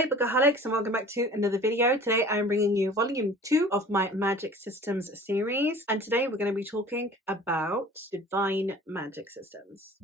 Hey Bookaholics, and welcome back to another video. Today I'm bringing you volume 2 of my magic systems series, and today we're going to be talking about divine magic systems.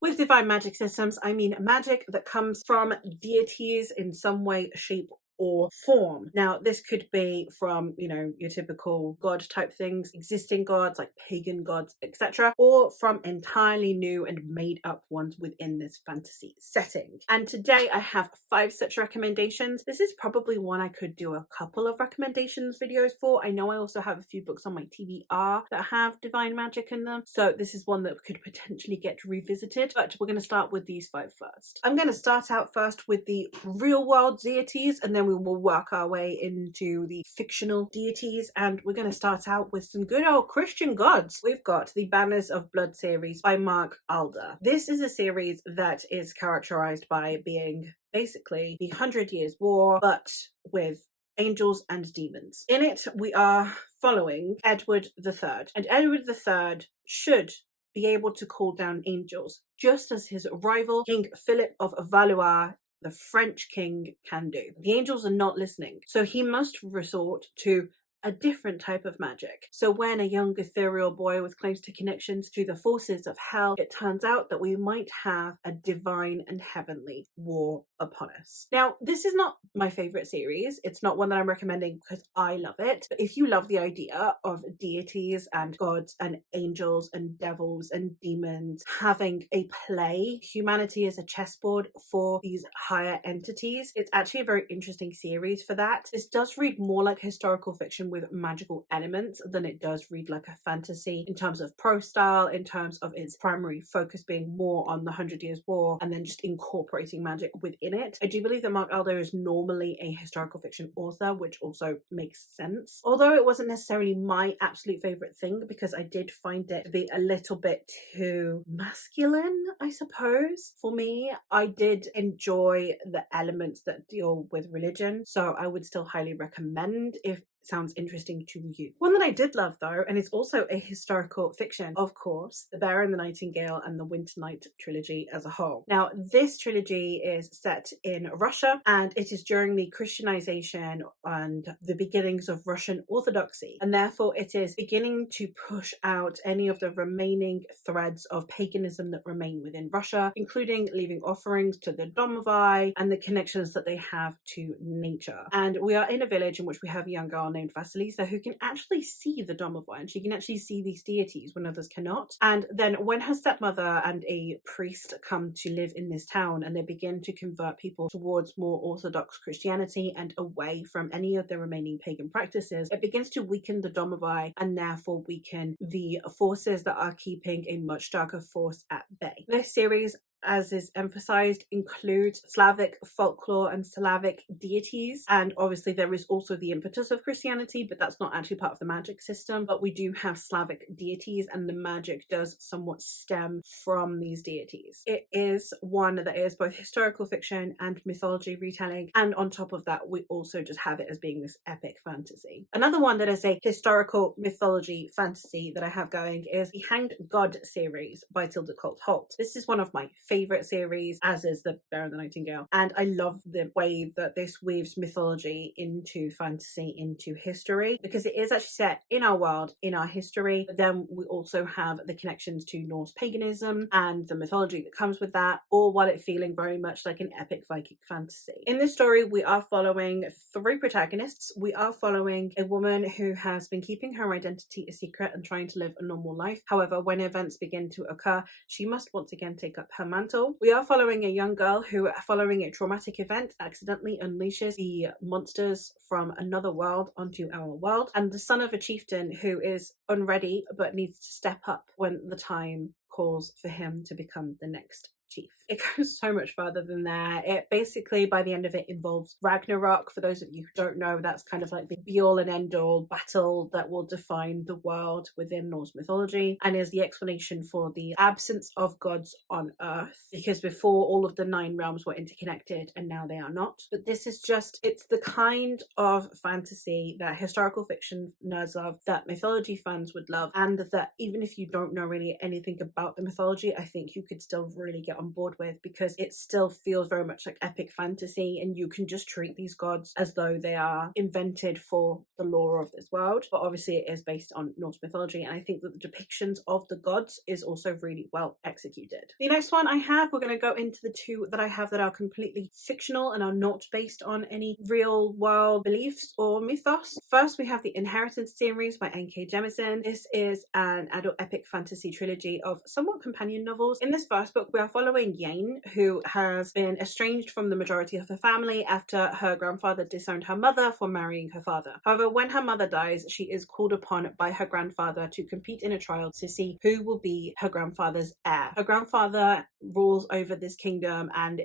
With divine magic systems, I mean magic that comes from deities in some way, shape, or form. Now, this could be from, your typical god type things, existing gods like pagan gods, etc., or from entirely new and made up ones within this fantasy setting. And today I have 5 such recommendations. This is probably one I could do a couple of recommendations videos for. I know I also have a few books on my TBR that have divine magic in them, so this is one that could potentially get revisited, but we're going to start with these 5 first. I'm going to start out first with the real world deities, and then we will work our way into the fictional deities, and we're going to start out with some good old Christian gods. We've got the Banners of Blood series by Mark Alder. This is a series that is characterized by being basically the 100 Years' War, but with angels and demons. In it, we are following Edward III, and Edward III should be able to call down angels, just as his rival, King Philip of Valois, the French king, can do. The angels are not listening, so he must resort to a different type of magic. So when a young ethereal boy with claims to connections to the forces of hell, it turns out that we might have a divine and heavenly war upon us. Now, this is not my favorite series. It's not one that I'm recommending because I love it. But if you love the idea of deities and gods and angels and devils and demons having a play, humanity as a chessboard for these higher entities, it's actually a very interesting series for that. This does read more like historical fiction with magical elements than it does read like a fantasy in terms of prose style, in terms of its primary focus being more on the 100 Years' War and then just incorporating magic within it. I do believe that Mark Alder is normally a historical fiction author, which also makes sense. Although it wasn't necessarily my absolute favorite thing, because I did find it to be a little bit too masculine, I suppose. For me, I did enjoy the elements that deal with religion, so I would still highly recommend if sounds interesting to you. One that I did love though, and it's also a historical fiction, of course, The Bear and the Nightingale and the Winternight trilogy as a whole. Now, this trilogy is set in Russia, and it is during the Christianization and the beginnings of Russian Orthodoxy, and therefore it is beginning to push out any of the remaining threads of paganism that remain within Russia, including leaving offerings to the Domovai and the connections that they have to nature. And we are in a village in which we have a young girl named Vasilisa who can actually see the Domovoi, and she can actually see these deities when others cannot. And then when her stepmother and a priest come to live in this town, and they begin to convert people towards more orthodox Christianity and away from any of the remaining pagan practices, it begins to weaken the Domovoi and therefore weaken the forces that are keeping a much darker force at bay. This series, as is emphasized, includes Slavic folklore and Slavic deities, and obviously there is also the impetus of Christianity, but that's not actually part of the magic system. But we do have Slavic deities, and the magic does somewhat stem from these deities. It is one that is both historical fiction and mythology retelling, and on top of that we also just have it as being this epic fantasy. Another one that is a historical mythology fantasy that I have going is the Hanged God series by Tilda Colt-Holt. This is one of my favorite series, as is The Bear and the Nightingale, and I love the way that this weaves mythology into fantasy, into history, because it is actually set in our world, in our history, but then we also have the connections to Norse paganism and the mythology that comes with that, all while it feeling very much like an epic Viking fantasy. In this story, we are following 3 protagonists. We are following a woman who has been keeping her identity a secret and trying to live a normal life. However, when events begin to occur, she must once again take up her mantle. We are following a young girl who, following a traumatic event, accidentally unleashes the monsters from another world onto our world, and the son of a chieftain who is unready but needs to step up when the time calls for him to become the next chief. It goes so much further than that. It basically, by the end of it, involves Ragnarok. For those of you who don't know, that's kind of like the be-all and end-all battle that will define the world within Norse mythology, and is the explanation for the absence of gods on Earth, because before all of the 9 realms were interconnected and now they are not. But this is just, it's the kind of fantasy that historical fiction nerds love, that mythology fans would love, and that even if you don't know really anything about the mythology, I think you could still really get on board with, because it still feels very much like epic fantasy, and you can just treat these gods as though they are invented for the lore of this world. But obviously it is based on Norse mythology, and I think that the depictions of the gods is also really well executed. The next one I have, we're going to go into the two that I have that are completely fictional and are not based on any real world beliefs or mythos. First, we have the Inheritance series by N.K. Jemisin. This is an adult epic fantasy trilogy of somewhat companion novels. In this first book, we are following Yane, who has been estranged from the majority of her family after her grandfather disowned her mother for marrying her father. However, when her mother dies, she is called upon by her grandfather to compete in a trial to see who will be her grandfather's heir. Her grandfather rules over this kingdom and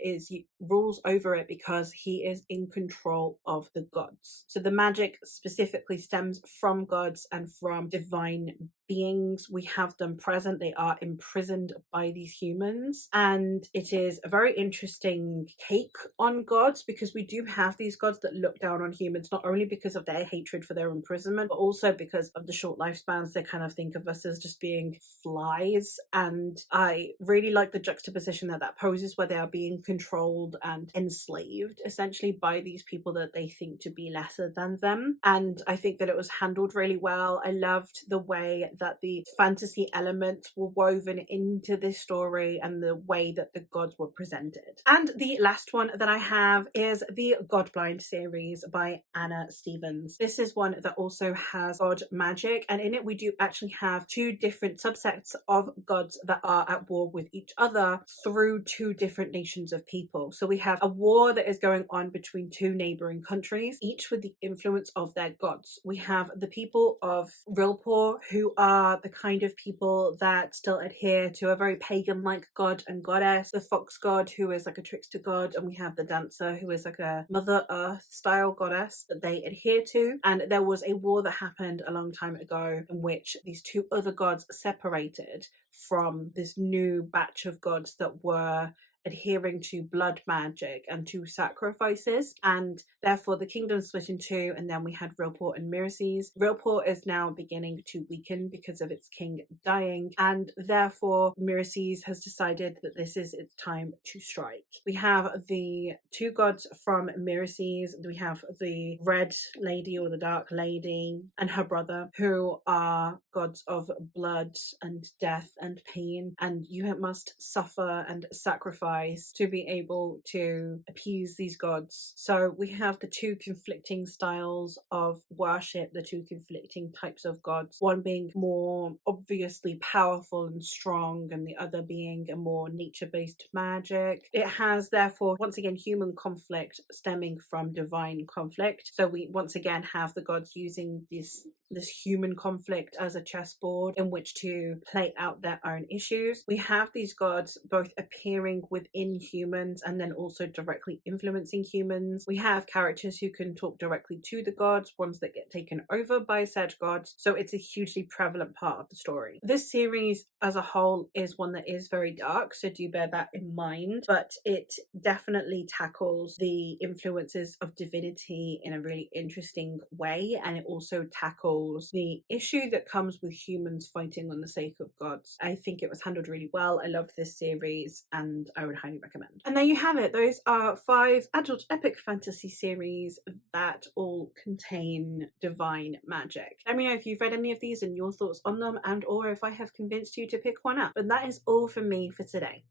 rules over it because he is in control of the gods. So the magic specifically stems from gods and from divine beings. We have them present. They are imprisoned by these humans, and it is a very interesting take on gods, because we do have these gods that look down on humans, not only because of their hatred for their imprisonment, but also because of the short lifespans. They kind of think of us as just being flies, and I really like the juxtaposition that poses, where they are being controlled and enslaved essentially by these people that they think to be lesser than them. And I think that it was handled really well. I loved the way that the fantasy elements were woven into this story and the way that the gods were presented. And the last one that I have is the Godblind series by Anna Stevens. This is one that also has god magic, and in it we do actually have two different subsets of gods that are at war with each other through two different nations of people. So we have a war that is going on between two neighboring countries, each with the influence of their gods. We have the people of Rilpor, who are the kind of people that still adhere to a very pagan-like god and goddess, the fox god, who is like a trickster god, and we have the dancer, who is like a Mother Earth style goddess that they adhere to. And there was a war that happened a long time ago in which these two other gods separated from this new batch of gods that were adhering to blood magic and to sacrifices, and therefore the kingdom split in two, and then we had Rilport and Myrces. Rilport is now beginning to weaken because of its king dying, and therefore Myrces has decided that this is its time to strike. We have the two gods from Myrces. We have the Red Lady, or the Dark Lady, and her brother, who are gods of blood and death and pain, and you must suffer and sacrifice to be able to appease these gods. So we have the two conflicting styles of worship, the two conflicting types of gods, one being more obviously powerful and strong, and the other being a more nature-based magic. It has therefore once again human conflict stemming from divine conflict. So we once again have the gods using this human conflict as a chessboard in which to play out their own issues. We have these gods both appearing within humans and then also directly influencing humans. We have characters who can talk directly to the gods, ones that get taken over by said gods. So it's a hugely prevalent part of the story. This series as a whole is one that is very dark, so do bear that in mind, but it definitely tackles the influences of divinity in a really interesting way, and it also tackles the issue that comes with humans fighting on the sake of gods. I think it was handled really well. I love this series and I would highly recommend. And there you have it. Those are 5 adult epic fantasy series that all contain divine magic. Let me know if you've read any of these and your thoughts on them, and or if I have convinced you to pick one up. But that is all from me for today.